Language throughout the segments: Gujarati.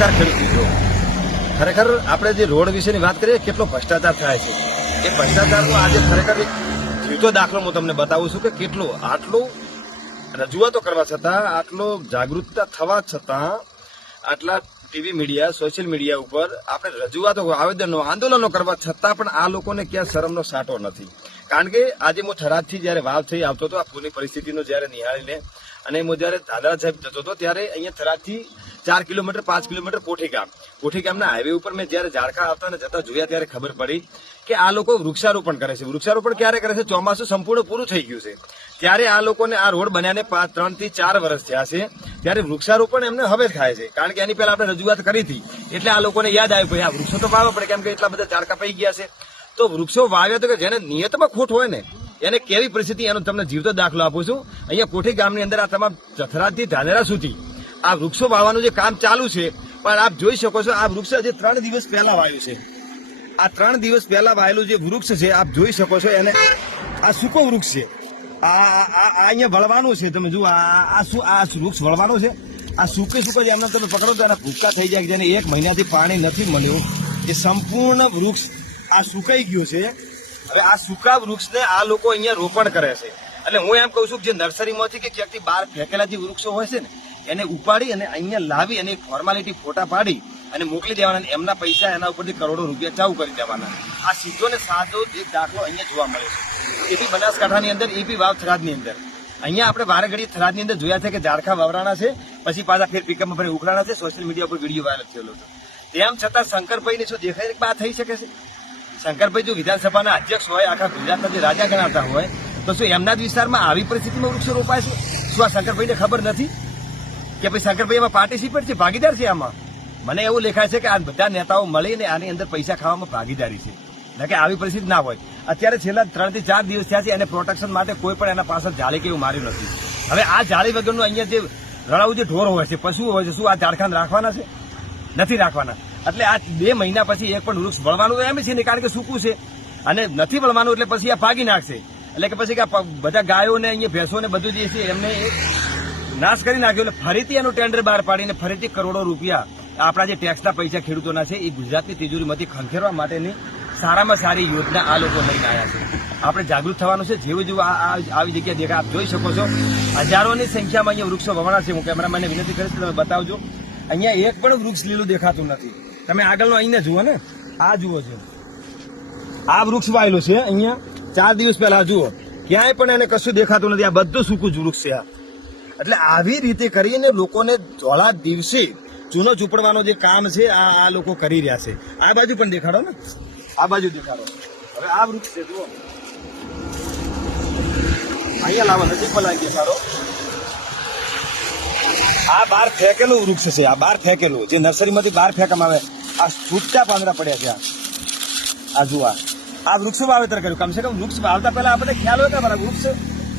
નમસ્કાર ખેડૂત મિત્રો ખરેખર આપણે જે રોડ વિશેની વાત કરીએ, કેટલો ભ્રષ્ટાચાર થાય છે. એ ભ્રષ્ટાચારનો આજે ખરેખર એક જીવતો દાખલો હું તમને બતાવું છું કે કેટલો, આટલો રજૂઆતો કરવા છતાં, આટલો જાગૃતતા થવા છતાં, આટલા ટીવી મીડિયા, સોશિયલ મીડિયા ઉપર આપણે રજૂઆતો આવેદનો આંદોલનો કરવા છતાં પણ આ લોકોને ક્યાં શરમનો સાટો નથી. કારણ કે આજે હું થરાદથી જ્યારે વાવ થઈ આવતો હતો, આ પૂરની પરિસ્થિતિનો જ્યારે નિહાળીને અને હું જ્યારે દાદરા સાહેબ જતો હતો, ત્યારે અહીંયા થરાદથી ચાર કિલોમીટર, પાંચ કિલોમીટર કોઠી ગામ. કોઠી ગામના હાઈવે ઉપર મેં જ્યારે ઝાડખા આવતા અને જતા જોયા ત્યારે ખબર પડી કે આ લોકો વૃક્ષારોપણ કરે છે. વૃક્ષારોપણ ક્યારે કરે છે? ચોમાસું સંપૂર્ણ પૂરું થઈ ગયું છે. ત્યારે આ લોકોને આ રોડ બન્યાને પાંચ ત્રણથી ચાર વર્ષ થયા છે. ત્યારે વૃક્ષારોપણ એમને હવે થાય છે, કારણ કે એની પહેલા આપણે રજૂઆત કરી હતી. એટલે આ લોકોને યાદ આવ્યું ભાઈ આ વૃક્ષો તો વાવવા પડે, કેમ કે એટલા બધા ઝાડ કપાઈ ગયા છે. તો વૃક્ષો વાવ્યા તો કે જેને નિયતમાં ખોટ હોય ને, એને કેવી પરિસ્થિતિ, એનો તમને જીવતો દાખલો આપું છું. અહીંયા કોઠી ગામની અંદર આ તમામ જથરાથી ધાનેરા સુધી આ વૃક્ષો વાવવાનું જે કામ ચાલુ છે, પણ આપ જોઈ શકો છો આ વૃક્ષ હજી ત્રણ દિવસ પહેલા વાવ્યું છે. આ ત્રણ દિવસ પહેલા વાયેલું જે વૃક્ષ છે, આપ જોઈ શકો છો એને આ સૂકો વૃક્ષ છે. આ અહીંયા વળવાનું છે. તમે જુઓ, આ શું, આ વૃક્ષ વળવાનું છે? આ સૂકે સૂકે એમને તમે પકડો તો એના ભૂકા થઈ જાય જેને એક મહિનાથી પાણી નથી મળ્યું. એ સંપૂર્ણ વૃક્ષ આ સુકાઈ ગયું છે. હવે આ સૂકા વૃક્ષને આ લોકો અહીંયા રોપણ કરે છે. એટલે હું એમ કહું છું કે જે નર્સરીમાંથી કે ક્યાંકથી બહાર ફેંકેલા જે વૃક્ષો હોય છે ને, એને ઉપાડી અને અહીંયા લાવી અને ફોર્માલિટી ફોટા પાડી અને મોકલી દેવાના એમના પૈસા એના ઉપરથી કરોડો રૂપિયા ચાઉ કરી દેવાના. આ સીધો ને સાદો એક દાખલો અહીંયા જોવા મળે છે. એ બી બનાસકાંઠાની અંદર એ બી વાવ થરાદની અંદર. અહીંયા આપણે વારે ઘડી થરાદની અંદર જોયા છે કે ઝાડખા વાવરાણા છે, પછી પાછા ફેર પિકઅપમાં ભરી ઉખડાણા છે, સોશિયલ મીડિયા ઉપર વીડિયો વાયરલ થયેલો છે. તેમ છતાં શંકરભાઈને શું દેખાય આ થઈ શકે છે? શંકરભાઈ જો વિધાનસભાના અધ્યક્ષ હોય, આખા ગુજરાતના જે રાજા ગણાતા હોય, તો શું એમના જ વિસ્તારમાં આવી પરિસ્થિતિમાં વૃક્ષો રોપાય છે? શું આ શંકરભાઈને ખબર નથી? કે ભાઈ શંકરભાઈ એમાં પાર્ટિસિપેટ છે, ભાગીદાર છે આમાં? મને એવું લેખાય છે કે આ બધા નેતાઓ મળીને આની અંદર પૈસા ખાવામાં ભાગીદારી છે. કે આવી પરિસ્થિતિ ના હોય. અત્યારે છેલ્લા ત્રણથી ચાર દિવસ થયા છે એને પ્રોટેક્શન માટે કોઈ પણ એના પાછળ જાળી કે એવું માર્યું નથી. હવે આ જાળી વગરનું અહીંયા જે રળાવું જે ઢોર હોય છે, પશુ હોય છે, શું આ ઝાડખાન રાખવાના છે? નથી રાખવાના. એટલે આ બે મહિના પછી એક પણ વૃક્ષ વળવાનું એમ છે ને, કારણ કે સૂકું છે. અને નથી વળવાનું એટલે પછી આ ભાગી નાખશે. એટલે કે પછી બધા ગાયોને અહીંયા ભેંસોને બધું જે છે એમને નાશ કરી નાખ્યો. એટલે ફરીથી એનું ટેન્ડર બહાર પાડીને ફરીથી કરોડો રૂપિયા આપણા જે ટેક્સના પૈસા ખેડૂતોના છે એ ગુજરાતની તિજોરીમાંથી ખંખેરવા માટેની સારામાં સારી યોજના આ લોકો લઈને આવ્યા છે. આપણે જાગૃત થવાનું છે. જેવું જેવું આ આવી જગ્યા દેખાય, આપ જોઈ શકો છો. હજારોની સંખ્યામાં અહીંયા વૃક્ષો વવાણા છે. હું કેમેરામેનને વિનંતી કરીશ તમે બતાવજો. અહીંયા એક પણ વૃક્ષ લીલું દેખાતું નથી. તમે આગળનો અહીંયા જુઓ ને. આ જુઓ છો. આ વૃક્ષ વાયેલું છે અહીંયા. ચાર દિવસ પહેલા જુઓ. ક્યાંય પણ એને કશું દેખાતું નથી. આ બધું સૂકું જ વૃક્ષ છે આ. એટલે આવી રીતે કરીને લોકોને ધોળા દિવસે ચૂનો ચૂપડવાનો જે કામ છે, આ આ લોકો કરી રહ્યા છે. આ બાજુ પણ દેખાડો ને. આ બાજુ દેખાડો. હવે આ વૃક્ષ છે, જુઓ. અહીંયા લાવો, નજીક પર લાગી સારો આ બાર ફેંકેલું વૃક્ષ છે, આ બાર ફેંકેલું. જે નર્સરીમાંથી બહાર ફેંકવામાં આવે, આ છૂટા પાંદડા પડ્યા છે, આ. જુઓ આ. વૃક્ષો વાવેતર કર્યું. કમસે કમ વૃક્ષ વાવતા પહેલા આપણને ખ્યાલ હોય કે મારા વૃક્ષ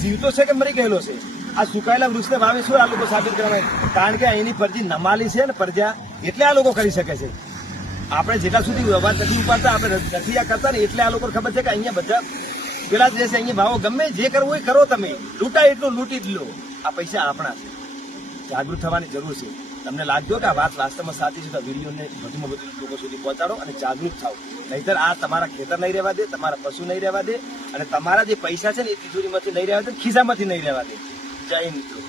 જીવતો છે કે મરી ગયેલો છે? આ સુકાયેલા વૃક્ષને વાવે શું આ લોકો સાબિત કરવા કારણ કે અહીંની પરજી નમાલી છે ને પરજા એટલે આ લોકો કરી શકે છે. આપણે જેટલા સુધી વ્યવહાર નથી ઉપાડતા, આપણે નથી આ કરતા ને એટલે આ લોકો ખબર છે કે અહીંયા બધા પેલા જ રહેશે અહીંયા ભાવો, ગમે જે કરવું હોય કરો તમે. લૂંટાય એટલું, લૂંટી જ લો. આ પૈસા આપણા છે. જાગૃત થવાની જરૂર છે. તમને લાગજો કે આ વાત વાસ્તવમાં સાચી છે તો વિડીયોને વધુમાં વધુ લોકો સુધી પહોંચાડો અને જાગૃત થાવ નહીતર આ તમારા ખેતર નહીં રહેવા દે, તમારા પશુ નહીં રહેવા દે અને તમારા જે પૈસા છે ને એ તિજોરીમાંથી નહીં રહેવા દે, ખિસ્સામાંથી નહીં રહેવા દે. જય મિત્રો.